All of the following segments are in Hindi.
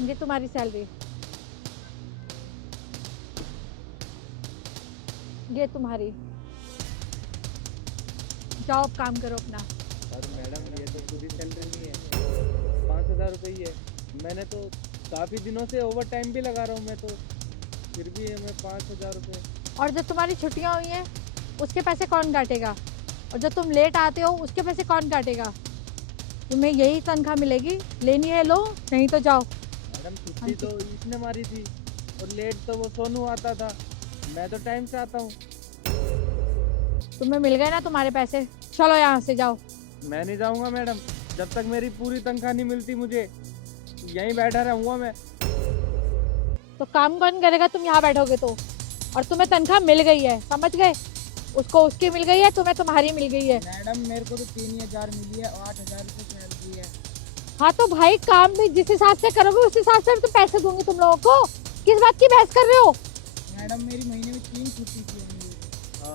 ये तुम्हारी सैलरी, ये तुम्हारी। जाओ अब काम करो अपना। और मैडम ये तो पूरी सैलरी नहीं है, 5,000 रुपये ही है। मैंने तो काफ़ी दिनों से ओवर टाइम भी लगा रहा हूँ मैं तो, फिर भी हमें 5,000 रुपये। और जब तुम्हारी छुट्टियां हुई हैं उसके पैसे कौन काटेगा? और जब तुम लेट आते हो उसके पैसे कौन काटेगा? तुम्हें यही तनख्वाह मिलेगी, लेनी है लो, नहीं तो जाओ। मैडम छुट्टी तो इसने मारी थी और लेट तो वो सोनू आता था, मैं तो टाइम से आता हूँ। तुम्हें मिल गए ना तुम्हारे पैसे, चलो यहाँ से जाओ। मैं नहीं जाऊँगा मैडम, जब तक मेरी पूरी तनख्वाह नहीं मिलती मुझे, यहीं बैठा रहूँगा मैं। तो काम कौन करेगा तुम यहाँ बैठोगे तो? और तुम्हें तनख्वाह मिल गई है, समझ गए? उसको उसकी मिल गई है, तुम्हें तुम्हारी मिल गई है। मैडम मेरे को तो 3,000 मिली है और 8,000 रुपये सैलरी है। हाँ तो भाई काम भी जिस हिसाब से करोगे उस हिसाब से तो पैसे दूंगी तुम लोगों को। किस बात की बहस कर रहे हो? मैडम मेरी महीने में 3 छुट्टी थी। हाँ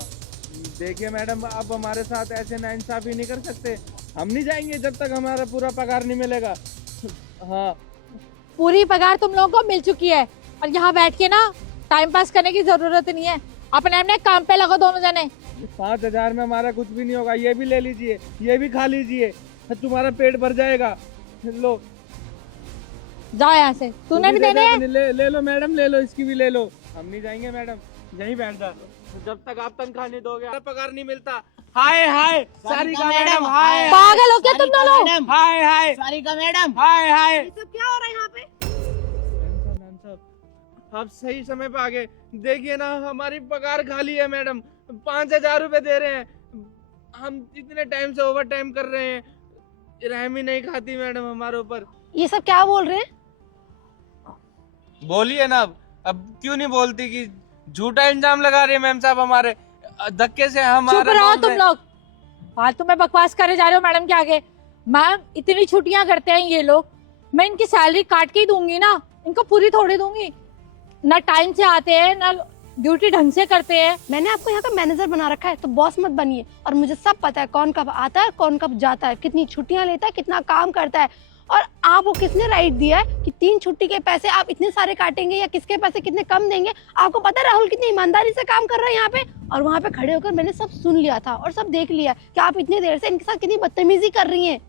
देखिए मैडम, आप हमारे साथ ऐसे नाइंसाफी नहीं कर सकते। हम नहीं जाएंगे जब तक हमारा पूरा पगार नहीं मिलेगा। हाँ पूरी पगार तुम लोगों को मिल चुकी है और यहाँ बैठ के ना टाइम पास करने की जरूरत नहीं है। अपने अपने काम पे लगो दोनों जने। 5,000 में हमारा कुछ भी नहीं होगा, ये भी ले लीजिए, ये भी खा लीजिए, तुम्हारा पेट भर जाएगा। लो जाओ यहाँ से, तूने भी देने हैं? ले लो मैडम, ले लो, इसकी भी ले लो। हम नहीं जाएंगे मैडम, यहीं बैठ जा जब तक आप तनख्वाह नहीं दोगे, पगार नहीं मिलता। हाय हाय सारिका मैडम, हाय पागल हो क्या तुम दोनों? हाय हाय सारिका मैडम, हाय हाय। ये सब क्या हो रहा है यहाँ पे? मैम साहब आप सही समय पे आ गए। देखिए ना हमारी पगार खाली है मैडम, 5,000 रुपए दे रहे हैं। हम इतने टाइम से ओवर टाइम कर रहे हैं, रहम ही नहीं खाती मैडम हमारे ऊपर। ये सब क्या बोल रहे हैं? बोलिए ना, अब क्यों नहीं बोलती कि झूठा इल्जाम लगा रहे हैं मैम साहब हमारे, धक्के से हमारा। चुप रहो तुम लोग, फालतू में बकवास करे जा रहे हो मैडम के आगे। मैम इतनी छुट्टियां करते हैं ये लोग, मैं इनकी सैलरी काट के ही दूंगी ना, इनको पूरी थोड़ी दूंगी। ना टाइम से आते हैं ना ड्यूटी ढंग से करते हैं। मैंने आपको यहाँ का मैनेजर बना रखा है तो बॉस मत बनिए। और मुझे सब पता है कौन कब आता है कौन कब जाता है, कितनी छुट्टियां लेता है, कितना काम करता है। और आपको किसने राइट दिया है कि 3 छुट्टी के पैसे आप इतने सारे काटेंगे या किसके पैसे कितने कम देंगे? आपको पता है राहुल कितनी ईमानदारी से काम कर रहा है यहाँ पे, और वहाँ पे खड़े होकर मैंने सब सुन लिया था और सब देख लिया कि आप इतनी देर से इनके साथ कितनी बदतमीजी कर रही हैं।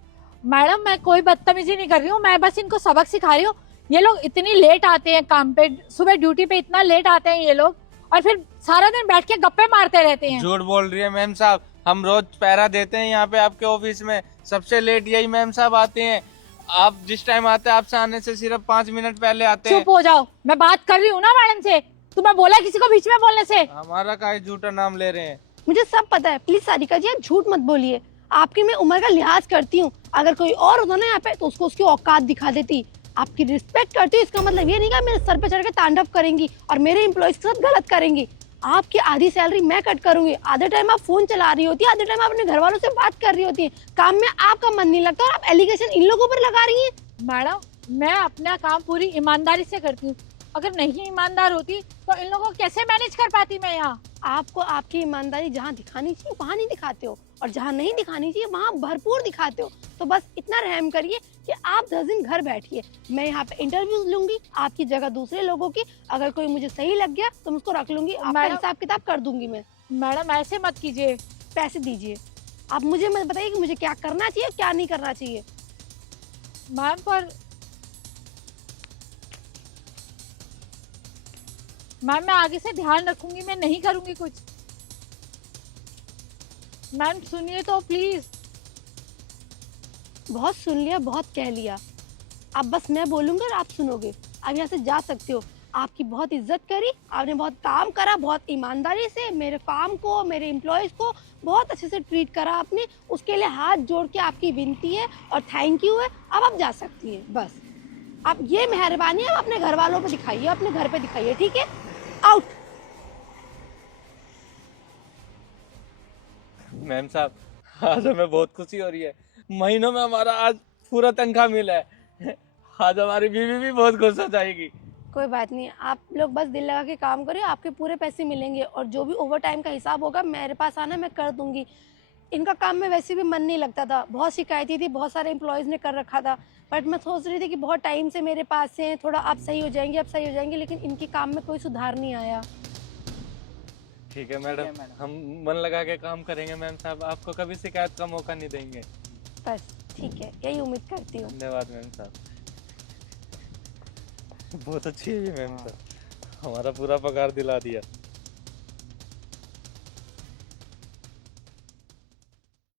मैडम मैं कोई बदतमीजी नहीं कर रही हूँ, मैं बस इनको सबक सिखा रही हूँ। ये लोग इतनी लेट आते हैं काम पे, सुबह ड्यूटी पे इतना लेट आते हैं ये लोग, और फिर सारा दिन बैठ के गप्पे मारते रहते हैं। झूठ बोल रही है मैम साहब, हम रोज पहरा देते हैं यहाँ पे आपके ऑफिस में, सबसे लेट यही मैम साहब आते हैं। आप जिस टाइम आते हैं आपसे आने से सिर्फ 5 मिनट पहले आते हैं। चुप हो जाओ, मैं बात कर रही हूँ ना मैडम से। तुम्हें बोला किसी को बीच में बोलने से? हमारा काहे झूठा नाम ले रहे हैं? मुझे सब पता है, प्लीज सारिका जी आप झूठ मत बोलिए। आपकी मैं उम्र का लिहाज करती हूँ, अगर कोई और होता ना यहाँ पे तो उसको उसकी औकात दिखा देती। आपकी रिस्पेक्ट करती हूँ, इसका मतलब ये नहीं कि मेरे सर पे चढ़ के तांडव करेंगी और मेरे एम्प्लॉयज के साथ गलत करेंगी। आपकी आधी सैलरी मैं कट करूंगी, आधे टाइम आप फोन चला रही होती है, आधे टाइम आप अपने घर वालों से बात कर रही होती है, काम में आपका मन नहीं लगता और आप एलिगेशन इन लोगों पर लगा रही हैं। मैडम मैं अपना काम पूरी ईमानदारी से करती हूँ, अगर नहीं ईमानदार होती तो इन लोगों को कैसे मैनेज कर पाती मैं यहाँ? आपको आपकी ईमानदारी जहाँ दिखानी चाहिए वहाँ नहीं दिखाते हो, और जहाँ नहीं दिखानी चाहिए वहाँ भरपूर दिखाते हो। तो बस इतना रहम करिए कि आप 10 दिन घर बैठिए, मैं यहाँ पे इंटरव्यूज लूंगी आपकी जगह दूसरे लोगों की, अगर कोई मुझे सही लग गया तो मैं उसको रख लूंगी, आपका हिसाब किताब कर दूंगी मैं। मैडम ऐसे मत कीजिए। पैसे दीजिए, आप मुझे मत बताइए कि मुझे क्या करना चाहिए क्या नहीं करना चाहिए। मैम पर मैम मैं आगे से ध्यान रखूंगी, मैं नहीं करूंगी कुछ। मैम सुनिए तो प्लीज। बहुत सुन लिया, बहुत कह लिया, अब बस मैं बोलूंगी और आप सुनोगे। आप यहाँ से जा सकते हो। आपकी बहुत इज्जत करी, आपने बहुत काम करा, बहुत ईमानदारी से मेरे काम को, मेरे एम्प्लॉयज को बहुत अच्छे से ट्रीट करा आपने, उसके लिए हाथ जोड़ के आपकी विनती है और थैंक यू है। अब आप जा सकती हैं, बस आप ये मेहरबानी आप अपने घर वालों पे दिखाइए, अपने घर पे दिखाइए, ठीक है? आउट। मैम साहब आज हमें बहुत खुशी हो रही है, महीनों में हमारा आज पूरा तनख्वाह मिला है। आज हमारी बीवी भी बहुत खुश हो जाएगी। कोई बात नहीं, आप लोग बस दिल लगा के काम करिए, आपके पूरे पैसे मिलेंगे और जो भी ओवर टाइम का हिसाब होगा मेरे पास आना, मैं कर दूंगी। इनका काम में वैसे भी मन नहीं लगता था, बहुत शिकायती थी, बहुत सारे एम्प्लॉयज़ ने कर रखा था, बट मैं सोच रही थी कि बहुत टाइम से मेरे पास से हैं, थोड़ा आप सही हो जाएंगे, अब सही हो जाएंगे, लेकिन इनके काम में कोई सुधार नहीं आया। ठीक है मैडम, हम मन लगा के काम करेंगे मैम साहब, आपको कभी शिकायत का मौका नहीं देंगे। बस ठीक है, यही उम्मीद करती हूँ। धन्यवाद मैम साहब। बहुत अच्छी है ये मैम साहब, हमारा पूरा पगार दिला दिया।